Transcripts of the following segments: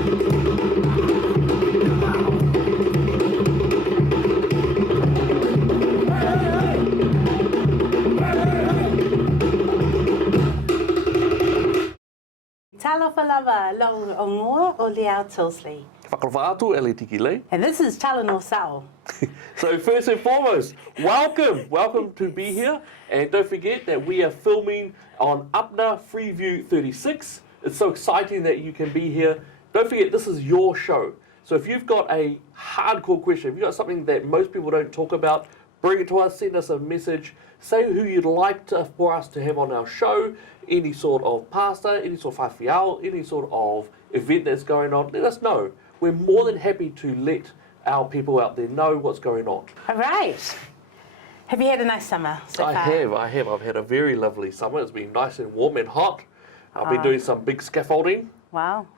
Talanoa long ongoa o Leao Tildsley. Whakawhaatu, Elliot Ikilei. And this is Talanoa. So first and foremost, welcome to be here. And don't forget that we are filming on Upna Freeview 36. It's so exciting that you can be here. Don't forget, this is your show. So if you've got a hardcore question, if you've got something that most people don't talk about, bring it to us, send us a message, say who you'd like for us to have on our show, any sort of pasta, any sort of whawhiao, any sort of event that's going on, let us know. We're more than happy to let our people out there know what's going on. All right. Have you had a nice summer so far? I have. I've had a very lovely summer. It's been nice and warm and hot. I've been doing some big scaffolding. Wow.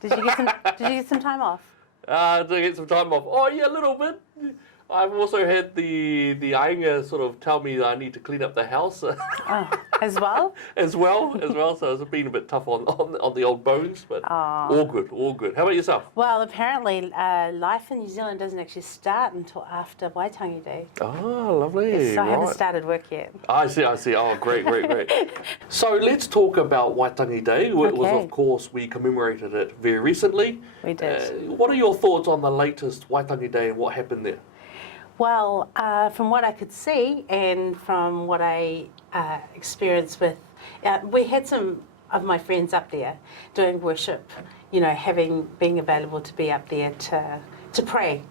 Did you get some time off? To get some time off. Oh yeah, a little bit. I've also had the ainga sort of tell me that I need to clean up the house. As well? as well. So it's been a bit tough on the old bones, but all good. How about yourself? Well, apparently life in New Zealand doesn't actually start until after Waitangi Day. Oh, lovely. Yes, so I haven't right. started work yet. I see. Oh, great. So let's talk about Waitangi Day. It was, of course, we commemorated it very recently. We did. What are your thoughts on the latest Waitangi Day and what happened there? Well, from what I could see and from what I experienced with, we had some of my friends up there doing worship, being available to be up there to pray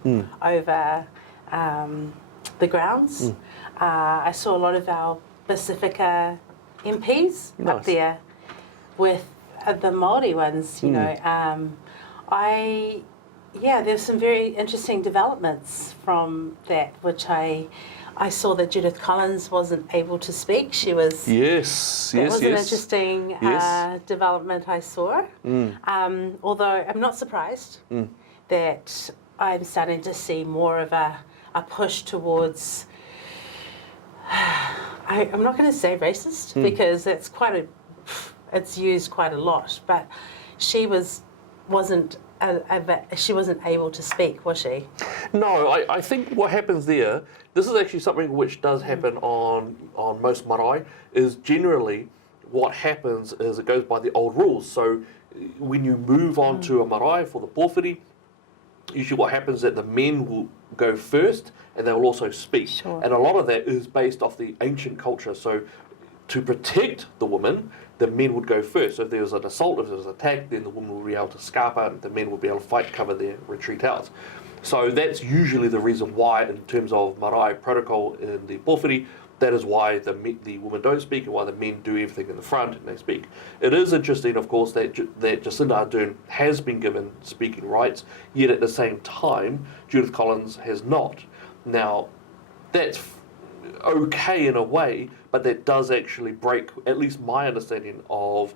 over the grounds. I saw a lot of our Pacifica MPs up there with the Māori ones, there's some very interesting developments from that, which I saw that Judith Collins wasn't able to speak. She was. That was an interesting development I saw. Although I'm not surprised that I'm starting to see more of a push towards. I'm not going to say racist because that's it's used quite a lot, but she wasn't able to speak, was she? No, I think what happens there, this is actually something which does happen on most marae, is generally what happens is it goes by the old rules. So when you move on to a marae for the pōwhiri, usually what happens is that the men will go first and they will also speak. Sure. And a lot of that is based off the ancient culture. So to protect the woman, the men would go first. So if there was an assault, if there was an attack, then the woman would be able to scarpa and the men would be able to fight, cover their retreat out. So that's usually the reason why, in terms of marae protocol in the pōwhiri, that is why the women don't speak and why the men do everything in the front and they speak. It is interesting, of course, that Jacinda Ardern has been given speaking rights, yet at the same time, Judith Collins has not. Now, that's okay in a way, but that does actually break at least my understanding of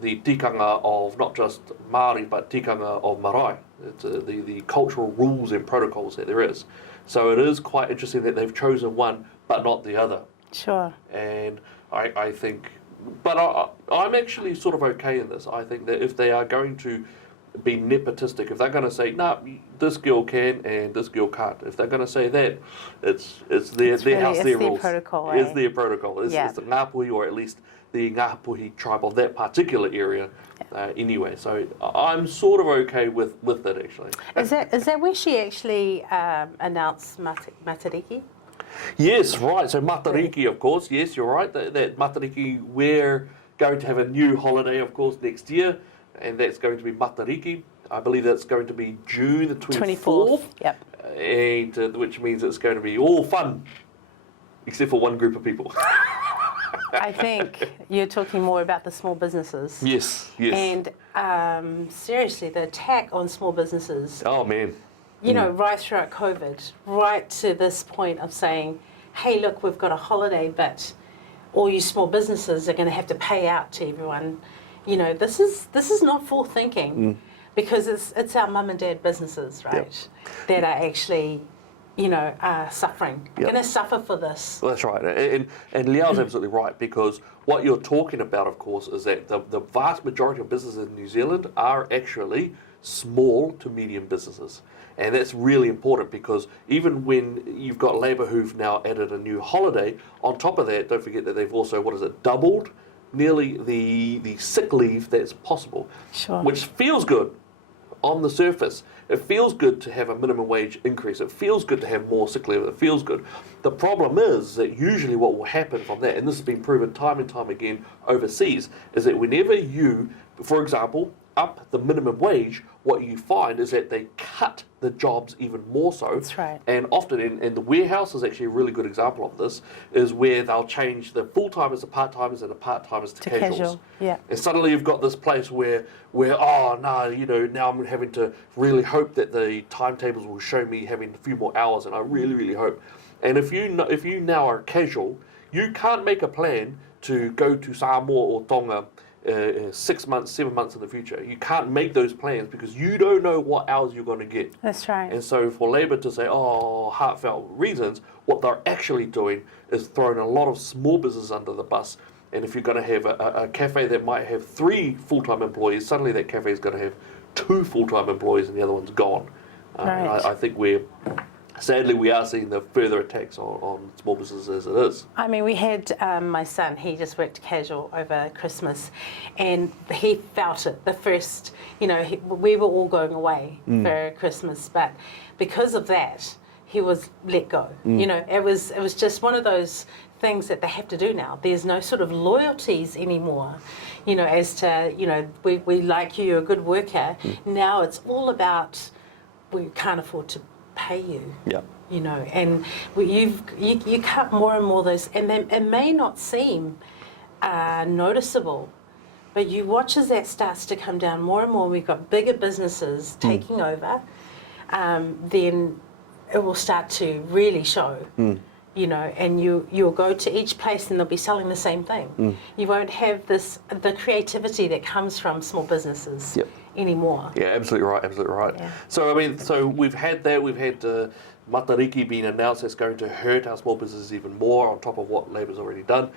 the tikanga of not just Māori but tikanga of marae. It's the cultural rules and protocols that there is. So it is quite interesting that they've chosen one but not the other. Sure. And I think, but I'm actually sort of okay in this. I think that if they are going to be nepotistic, if they're going to say, nah, this girl can and this girl can't, if they're going to say that, it's their house, their rules. Protocol, It's their protocol. It's the Ngāpuhi, or at least the Ngāpuhi tribe of that particular area anyway. So I'm sort of okay with that, actually. Is that where she actually announced Matariki? Yes, right. So Matariki, of course. Yes, you're right. That Matariki, we're going to have a new holiday, of course, next year. And that's going to be Matariki. I believe that's going to be June the 24th. Yep. And which means it's going to be all fun, except for one group of people. I think you're talking more about the small businesses. Yes. And seriously, the attack on small businesses. Oh, man. Right throughout COVID, right to this point of saying, hey, look, we've got a holiday, but all you small businesses are going to have to pay out to everyone. This is not full thinking because it's our mum and dad businesses, right, that are actually, suffering. Going to suffer for this. Well, that's right. And Leao's absolutely right, because what you're talking about, of course, is that the vast majority of businesses in New Zealand are actually small to medium businesses. And that's really important because even when you've got Labour who've now added a new holiday, on top of that, don't forget that they've also, doubled nearly the sick leave that's possible, Sure. which feels good on the surface. It feels good to have a minimum wage increase. It feels good to have more sick leave. It feels good. The problem is that usually what will happen from that, and this has been proven time and time again overseas, is that whenever you, for example, up the minimum wage, what you find is that they cut the jobs even more so. That's right. And often in the warehouse is actually a really good example of this, is where they'll change the full-timers to part-timers and the part-timers to casuals. Casual, yeah. And suddenly you've got this place where oh no, now I'm having to really hope that the timetables will show me having a few more hours, and I really, really hope. And if you now are casual, you can't make a plan to go to Samoa or Tonga 6 months, 7 months in the future. You can't make those plans because you don't know what hours you're going to get. That's right. And so for Labour to say, heartfelt reasons, what they're actually doing is throwing a lot of small businesses under the bus. And if you're going to have a cafe that might have 3 full-time employees, suddenly that cafe is going to have 2 full-time employees and the other one's gone. Right. And I think sadly, we are seeing the further attacks on small businesses as it is. I mean, we had my son, he just worked casual over Christmas, and he felt it. The first, we were all going away for Christmas, but because of that, he was let go. It was just one of those things that they have to do now. There's no sort of loyalties anymore, as to, we like you, you're a good worker. Now it's all about, we can't afford to pay you. Yeah. And you cut more and more those, and it may not seem noticeable, but you watch as that starts to come down more and more. We've got bigger businesses taking over, then it will start to really show. And you'll go to each place and they'll be selling the same thing. You won't have the creativity that comes from small businesses anymore. Yeah, absolutely right. Yeah. So we've had that. We've had Matariki being announced that's going to hurt our small businesses even more on top of what Labour's already done.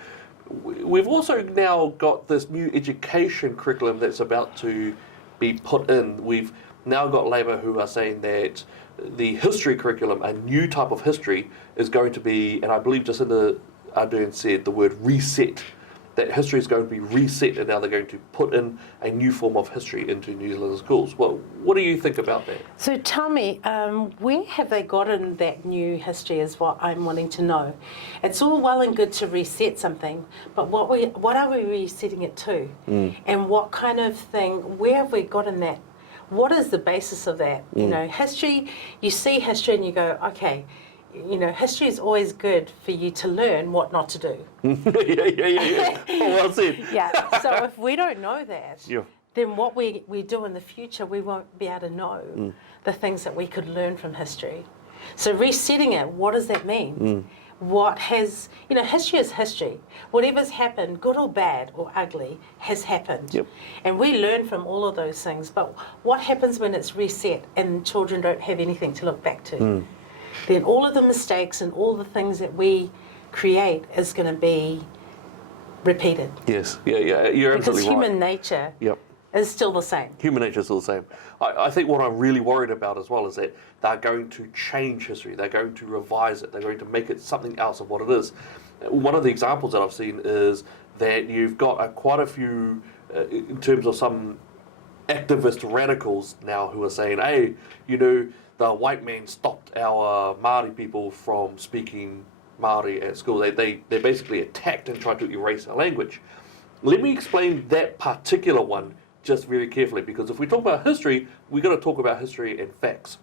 We've also now got this new education curriculum that's about to be put in. We've now got Labour who are saying that the history curriculum, a new type of history, is going to be, and I believe Jacinda Ardern said the word reset, that history is going to be reset, and now they're going to put in a new form of history into New Zealand schools. Well, what do you think about that? So tell me, where have they gotten that new history is what I'm wanting to know. It's all well and good to reset something, but what are we resetting it to? And what kind of thing, where have we gotten that? What is the basis of that? History, you see history and you go, okay, history is always good for you to learn what not to do. Yeah. Oh, well said. Yeah, so if we don't know that, then what we do in the future, we won't be able to know the things that we could learn from history. So resetting it, what does that mean? What has, history is history. Whatever's happened, good or bad or ugly, has happened. And we learn from all of those things. But what happens when it's reset and children don't have anything to look back to? Then all of the mistakes and all the things that we create is going to be repeated. Yes, yeah, you're absolutely right. Because human nature is still the same. Human nature is still the same. I think what I'm really worried about as well is that they're going to change history. They're going to revise it. They're going to make it something else of what it is. One of the examples that I've seen is that you've got quite a few, in terms of some activist radicals now who are saying, hey, the white man stopped our Māori people from speaking Māori at school. They basically attacked and tried to erase our language. Let me explain that particular one just very carefully, because if we talk about history, we've got to talk about history and facts.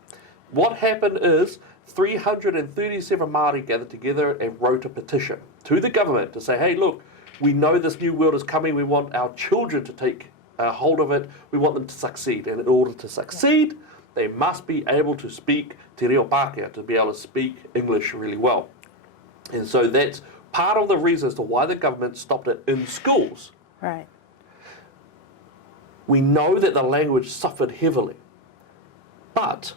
What happened is 337 Māori gathered together and wrote a petition to the government to say, hey, look, we know this new world is coming. We want our children to take hold of it. We want them to succeed. And in order to succeed, they must be able to speak te reo Pākehā, to be able to speak English really well. And so that's part of the reason as to why the government stopped it in schools. Right. We know that the language suffered heavily. But,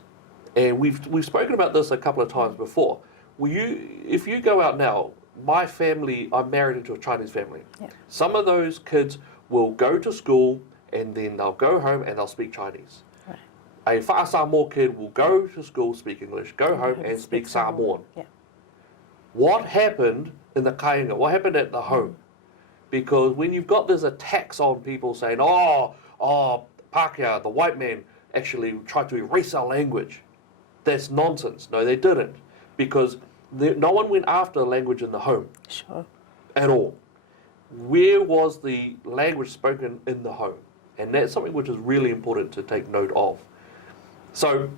and we've spoken about this a couple of times before, if you go out now, my family, I'm married into a Chinese family. Some of those kids will go to school and then they'll go home and they'll speak Chinese. a wha Samoa kid will go to school, speak English, go home and speak Samoan. Yeah. What happened in the kāinga? What happened at the home? Because when you've got these attacks on people saying, oh, Pākehā, the white man, actually tried to erase our language, that's nonsense. No, they didn't. Because no one went after language in the home. Sure. At all. Where was the language spoken in the home? And that's something which is really important to take note of. So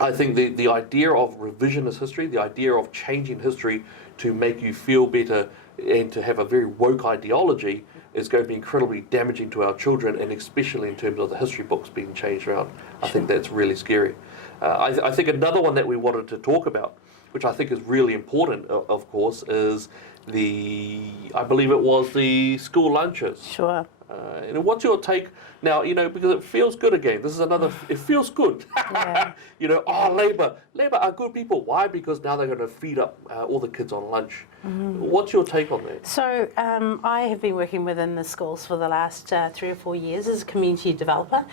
I think the idea of revisionist history, the idea of changing history to make you feel better and to have a very woke ideology is going to be incredibly damaging to our children, and especially in terms of the history books being changed around. I think that's really scary. I think another one that we wanted to talk about, which I think is really important, of course, is I believe it was the school lunches. Sure. And what's your take now? Because it feels good again. This is another. It feels good. Yeah. Labour are good people. Why? Because now they're going to feed up all the kids on lunch. What's your take on that? So I have been working within the schools for the last 3 or 4 years as a community developer.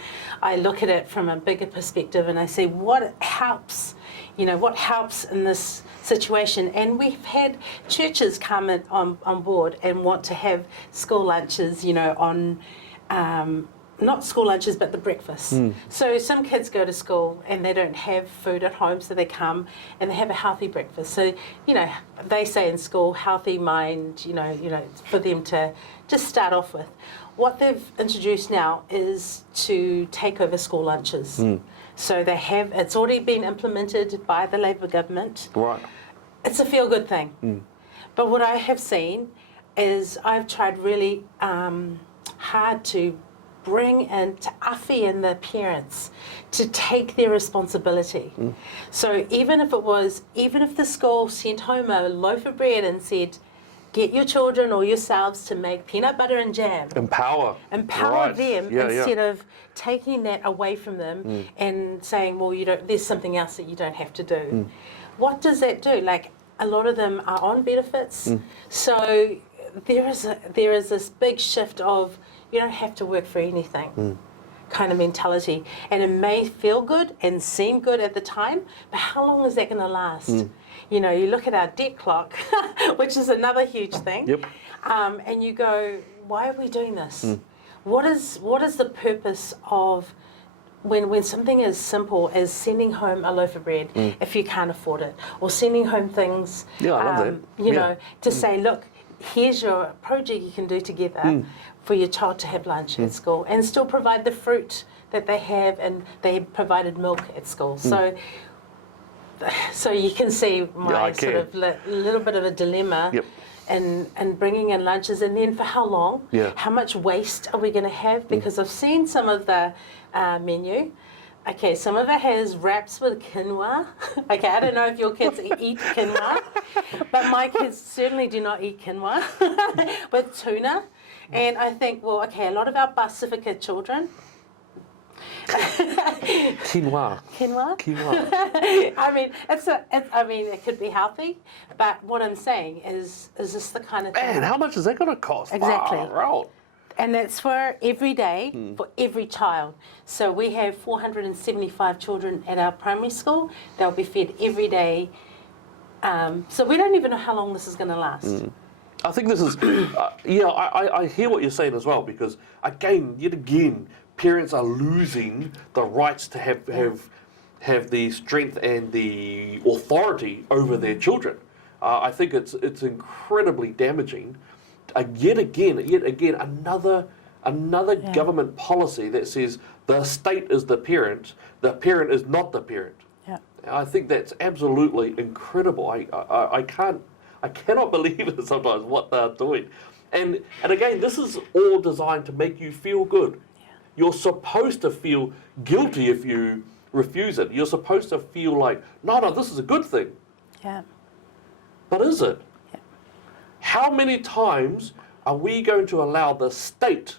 I look at it from a bigger perspective and I say, what helps? What helps in this situation? And we've had churches come on board and want to have school lunches, on not school lunches, but the breakfast. So some kids go to school and they don't have food at home, so they come and they have a healthy breakfast. So, they say in school, healthy mind, for them to just start off with. What they've introduced now is to take over school lunches. So it's already been implemented by the Labour government. Right. It's a feel-good thing. But what I have seen is I've tried really hard to bring in, to awhi and the parents to take their responsibility. So even if the school sent home a loaf of bread and said, get your children or yourselves to make peanut butter and jam. Empower Right. them Yeah, instead of taking that away from them and saying, well, there's something else that you don't have to do. What does that do? Like, a lot of them are on benefits. So there is this big shift of you don't have to work for anything kind of mentality. And it may feel good and seem good at the time, but how long is that going to last? You look at our debt clock, which is another huge thing, Yep. and you go, why are we doing this? What is the purpose of when something as simple as sending home a loaf of bread if you can't afford it, or sending home things, Yeah, I love that. to say, look, here's your project you can do together for your child to have lunch at school, and still provide the fruit that they have, and they provided milk at school. So you can see my sort of little bit of a dilemma. Yep. And bringing in lunches, and then for how long? Yeah. How much waste are we going to have? Because I've seen some of the menu. Okay, some of it has wraps with quinoa. Okay, I don't know if your kids eat quinoa, but my kids certainly do not eat quinoa with tuna. And I think, well, okay, a lot of our Pacifica children. Quinoa. Quinoa? Quinoa. I mean, it could be healthy, but what I'm saying is this the kind of thing? Man, how much is that going to cost? Exactly. Far out. And that's for every day, for every child. So we have 475 children at our primary school. They'll be fed every day. So we don't even know how long this is going to last. I think this is, I hear what you're saying as well, because yet again, parents are losing the rights to have the strength and the authority over their children. I think it's incredibly damaging. Yet again, another government policy that says the state is the parent is not the parent. Yeah. I think that's absolutely incredible. I cannot believe it sometimes what they're doing. And again, this is all designed to make you feel good. Yeah. You're supposed to feel guilty if you refuse it. You're supposed to feel like, no, this is a good thing. Yeah. But is it? Yeah. How many times are we going to allow the state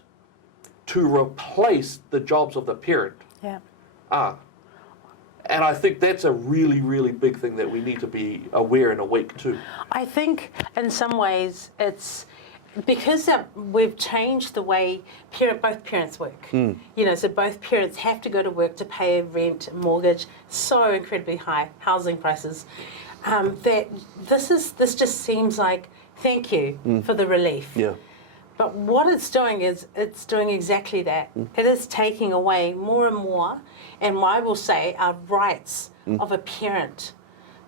to replace the jobs of the parent? Yeah. And I think that's a really, really big thing that we need to be aware and awake to. I think in some ways it's because we've changed the way both parents work. So both parents have to go to work to pay rent, mortgage, so incredibly high housing prices. That this just seems like thank you for the relief. Yeah. But what it's doing is it's doing exactly that. It is taking away more and more, and I will say our rights of a parent.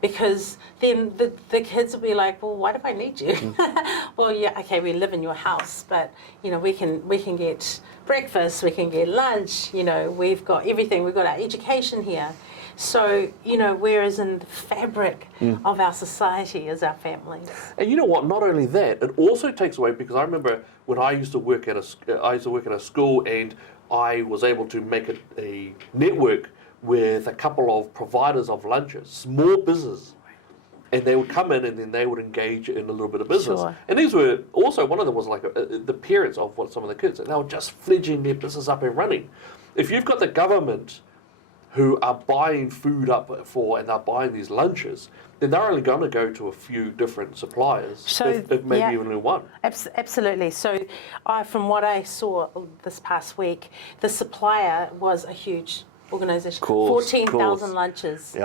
Because then the kids will be like, well, why do I need you? Well, yeah, okay, we live in your house, but we can get breakfast, we can get lunch. We've got everything. We've got our education here. So whereas in the fabric of our society is our families. And you know what? Not only that, it also takes away, because I remember when I used to work at a school, and I was able to make a network with a couple of providers of lunches, small business, and they would come in and then they would engage in a little bit of business. Sure. And these were also, one of them was like the parents of some of the kids, and they were just fledging their business up and running. If you've got the government who are buying food up and they're buying these lunches, then they're only going to go to a few different suppliers, So, if maybe even one. Absolutely. So from what I saw this past week, the supplier was a huge organisation, 14,000 lunches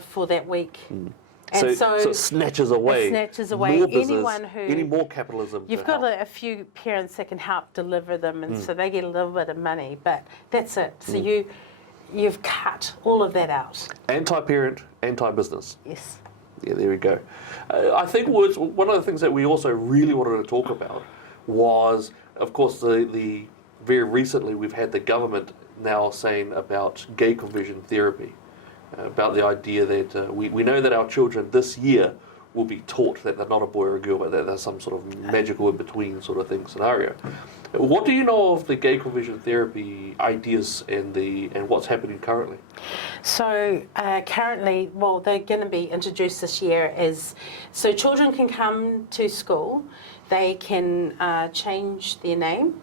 for that week. And so it snatches away. More business, anyone any more capitalism. You've got a few parents that can help deliver them, and so they get a little bit of money, but that's it. So you've cut all of that out. Anti-parent, anti-business. Yes. Yeah, there we go. I think one of the things that we also really wanted to talk about was, of course, the very recently we've had the government now saying about gay conversion therapy, about the idea that we know that our children this year will be taught that they're not a boy or a girl, but that there's some sort of magical in-between sort of thing scenario. What do you know of the gay conversion therapy ideas and what's happening currently? So currently, well, they're going to be introduced this year so children can come to school, they can change their name.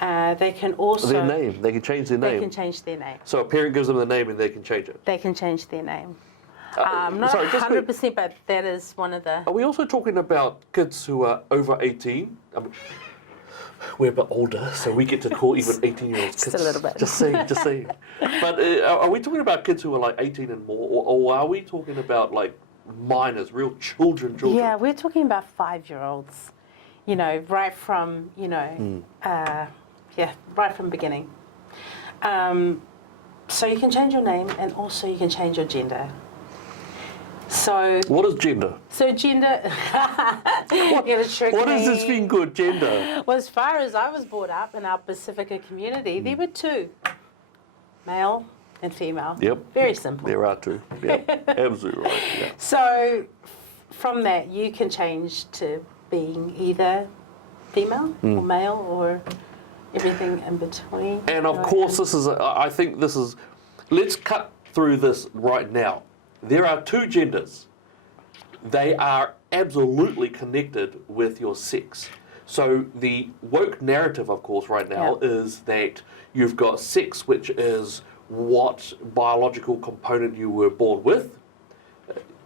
They can also... Their name. They can change their name. They can change their name. So a parent gives them the name and they can change it. They can change their name. Not 100%, but that is one of the... Are we also talking about kids who are over 18? I mean, we're a bit older, so we get to call even 18-year-olds kids. Just a little bit. Just saying. But are we talking about kids who are like 18 and more, or are we talking about like minors, real children? Yeah, we're talking about 5-year-olds. Right from right from beginning. So you can change your name, and also you can change your gender. So what is gender? So gender. What has this been good, gender? Well, as far as I was brought up in our Pacifica community, there were two, male and female. Yep. Very simple. There are two. Yep. Absolutely right. Yeah. So from that, you can change to being either female or male or everything in between. And of course, let's cut through this right now. There are two genders. They are absolutely connected with your sex. So the woke narrative, of course, right now is that you've got sex, which is what biological component you were born with,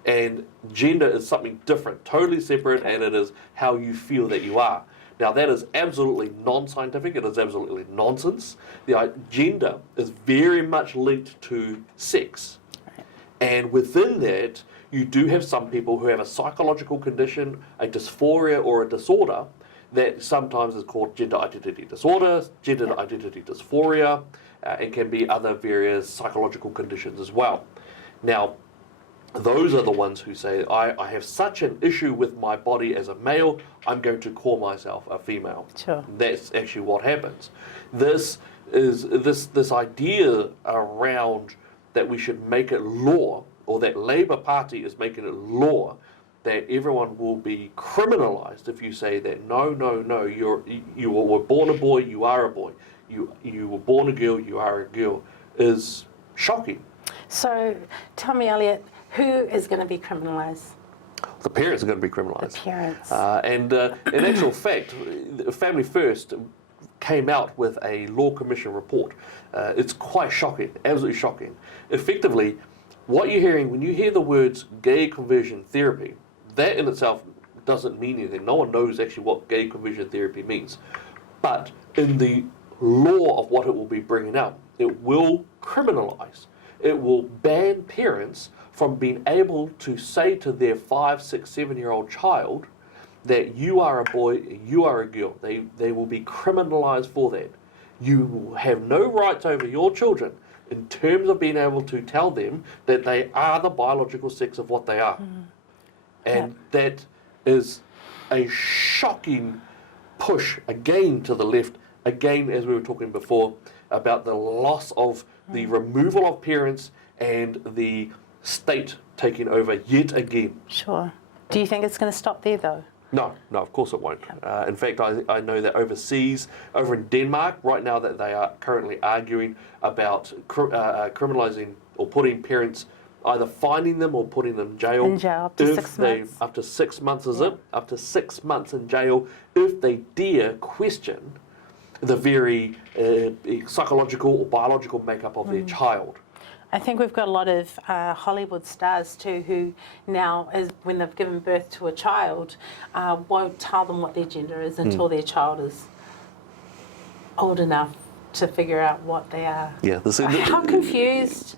and gender is something different, totally separate, and it is how you feel that you are. Now, that is absolutely non-scientific. It is absolutely nonsense. The gender is very much linked to sex. And within that, you do have some people who have a psychological condition, a dysphoria or a disorder that sometimes is called gender identity disorder, gender identity dysphoria, and can be other various psychological conditions as well. Now, those are the ones who say, I have such an issue with my body as a male, I'm going to call myself a female. Sure. That's actually what happens. This idea around that we should make it law, or that Labour Party is making it law, that everyone will be criminalised if you say that no, you were born a boy, you are a boy. You were born a girl, you are a girl, is shocking. So tell me, Elliot, who is going to be criminalised? The parents are going to be criminalised. The parents. And in actual fact, Family First came out with a Law Commission report. It's quite shocking, absolutely shocking. Effectively, what you're hearing, when you hear the words gay conversion therapy, that in itself doesn't mean anything. No one knows actually what gay conversion therapy means. But in the law of what it will be bringing up, it will criminalise. It will ban parents from being able to say to their 5, 6, 7-year-old child that you are a boy, you are a girl. They will be criminalised for that. You will have no rights over your children in terms of being able to tell them that they are the biological sex of what they are. And that is a shocking push again to the left, again, as we were talking before, about the loss of the removal of parents and the state taking over yet again. Sure. Do you think it's going to stop there, though? No, of course it won't. In fact, I know that overseas, over in Denmark, right now that they are currently arguing about criminalising or putting parents, either fining them or putting them in jail. In jail up to 6 months. Up to 6 months is it? Up to 6 months in jail if they dare question the very psychological or biological makeup of their child. I think we've got a lot of Hollywood stars too who now, when they've given birth to a child, won't tell them what their gender is until their child is old enough to figure out what they are. Yeah, How confused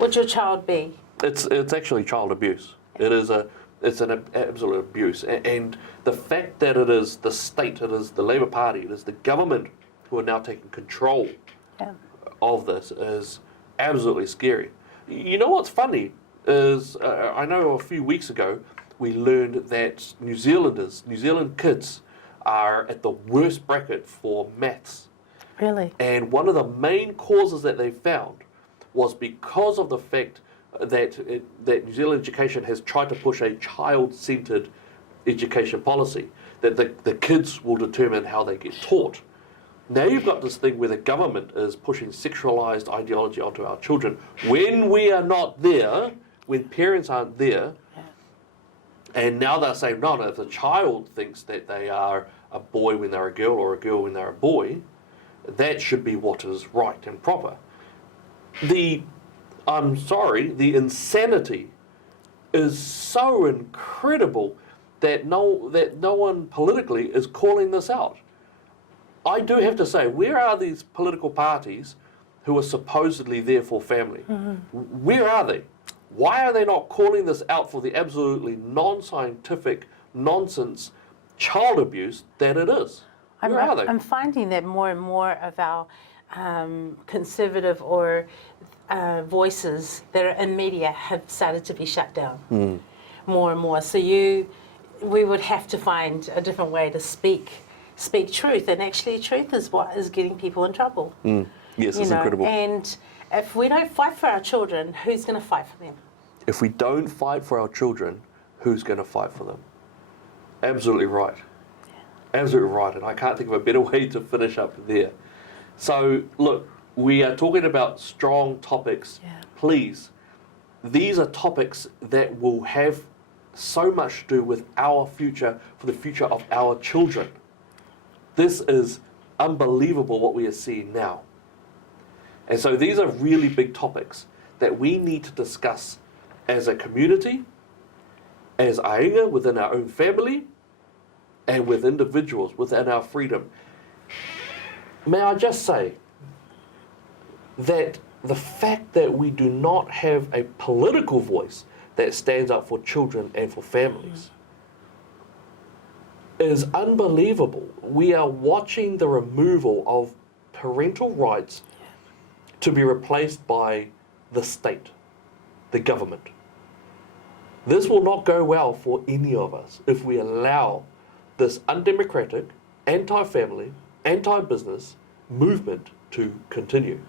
would your child be? It's actually child abuse. It's an absolute abuse, and the fact that it is the state, it is the Labour Party, it is the government who are now taking control of this is absolutely scary. You know what's funny is I know a few weeks ago we learned that New Zealand kids are at the worst bracket for maths. Really? And one of the main causes that they found was because of the fact that New Zealand education has tried to push a child-centred education policy, that the kids will determine how they get taught. Now you've got this thing where the government is pushing sexualised ideology onto our children when we are not there, when parents aren't there, and now they're saying, no, if the child thinks that they are a boy when they're a girl or a girl when they're a boy, that should be what is right and proper. The insanity is so incredible that no one politically is calling this out. I do have to say, where are these political parties who are supposedly there for family? Where are they? Why are they not calling this out for the absolutely non-scientific nonsense child abuse that it is? Where are they? I'm finding that more and more of our conservative or voices that are in media have started to be shut down more and more. So we would have to find a different way to speak truth, and actually truth is what is getting people in trouble. Yes, it's incredible. And if we don't fight for our children, who's going to fight for them? If we don't fight for our children, who's going to fight for them? Absolutely right. Absolutely right, and I can't think of a better way to finish up there. So, look, we are talking about strong topics. Please, these are topics that will have so much to do with our future, for the future of our children. This is unbelievable what we are seeing now. And so these are really big topics that we need to discuss as a community, as ainga within our own family, and with individuals within our freedom. May I just say that the fact that we do not have a political voice that stands up for children and for families is unbelievable. We are watching the removal of parental rights to be replaced by the state, the government. This will not go well for any of us if we allow this undemocratic, anti-family, anti-business movement to continue.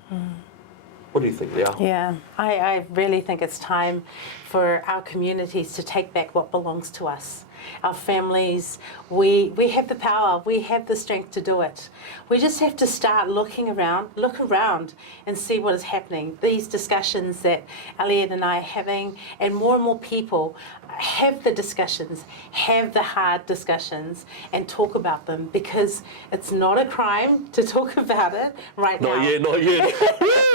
What do you think, Leao? Yeah, I really think it's time for our communities to take back what belongs to us. Our families, we have the power, we have the strength to do it. We just have to start look around and see what is happening. These discussions that Elliot and I are having, and more people have the discussions, have the hard discussions, and talk about them, because it's not a crime to talk about it right now. Not yet.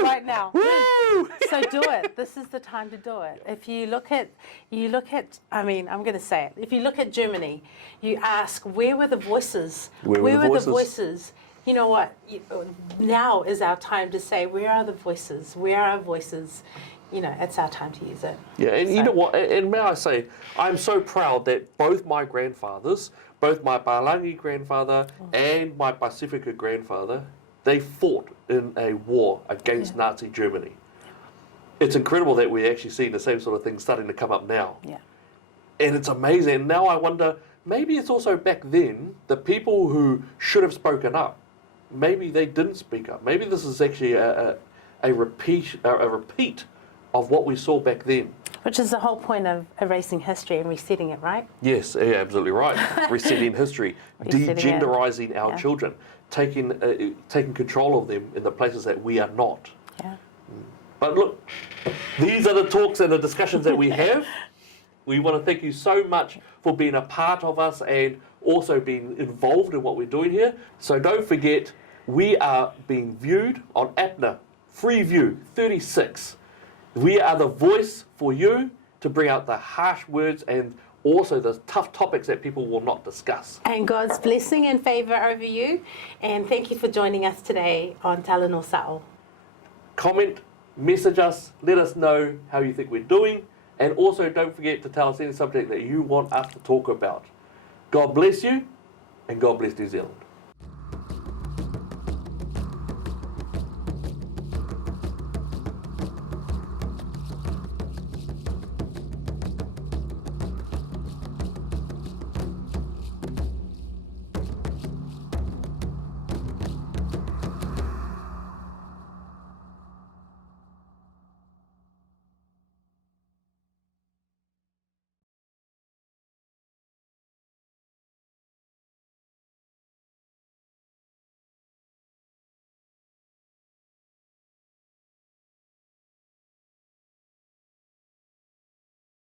Right now. Woo! So do it. This is the time to do it. If you look at, I mean, I'm going to say it. If you look at Germany, you ask, where were the voices? Where were the voices? You know what? Now is our time to say, where are the voices? Where are our voices? You know, it's our time to use it. Yeah, and you know what? And may I say, I'm so proud that both my grandfathers, both my Palangi grandfather and my Pacifica grandfather, they fought in a war against Nazi Germany. It's incredible that we're actually seeing the same sort of things starting to come up now. Yeah. And it's amazing. And now I wonder, maybe it's also back then, the people who should have spoken up, maybe they didn't speak up. Maybe this is actually a repeat of what we saw back then. Which is the whole point of erasing history and resetting it, right? Yes, yeah, absolutely right. Resetting history, degenderising our children, taking control of them in the places that we are not. Yeah. But look, these are the talks and the discussions that we have. We want to thank you so much for being a part of us and also being involved in what we're doing here. So don't forget, we are being viewed on APNA, Free View 36. We are the voice for you to bring out the harsh words and also the tough topics that people will not discuss. And God's blessing and favour over you. And thank you for joining us today on Talanoa. Comment, message us, let us know how you think we're doing. And also don't forget to tell us any subject that you want us to talk about. God bless you, and God bless New Zealand.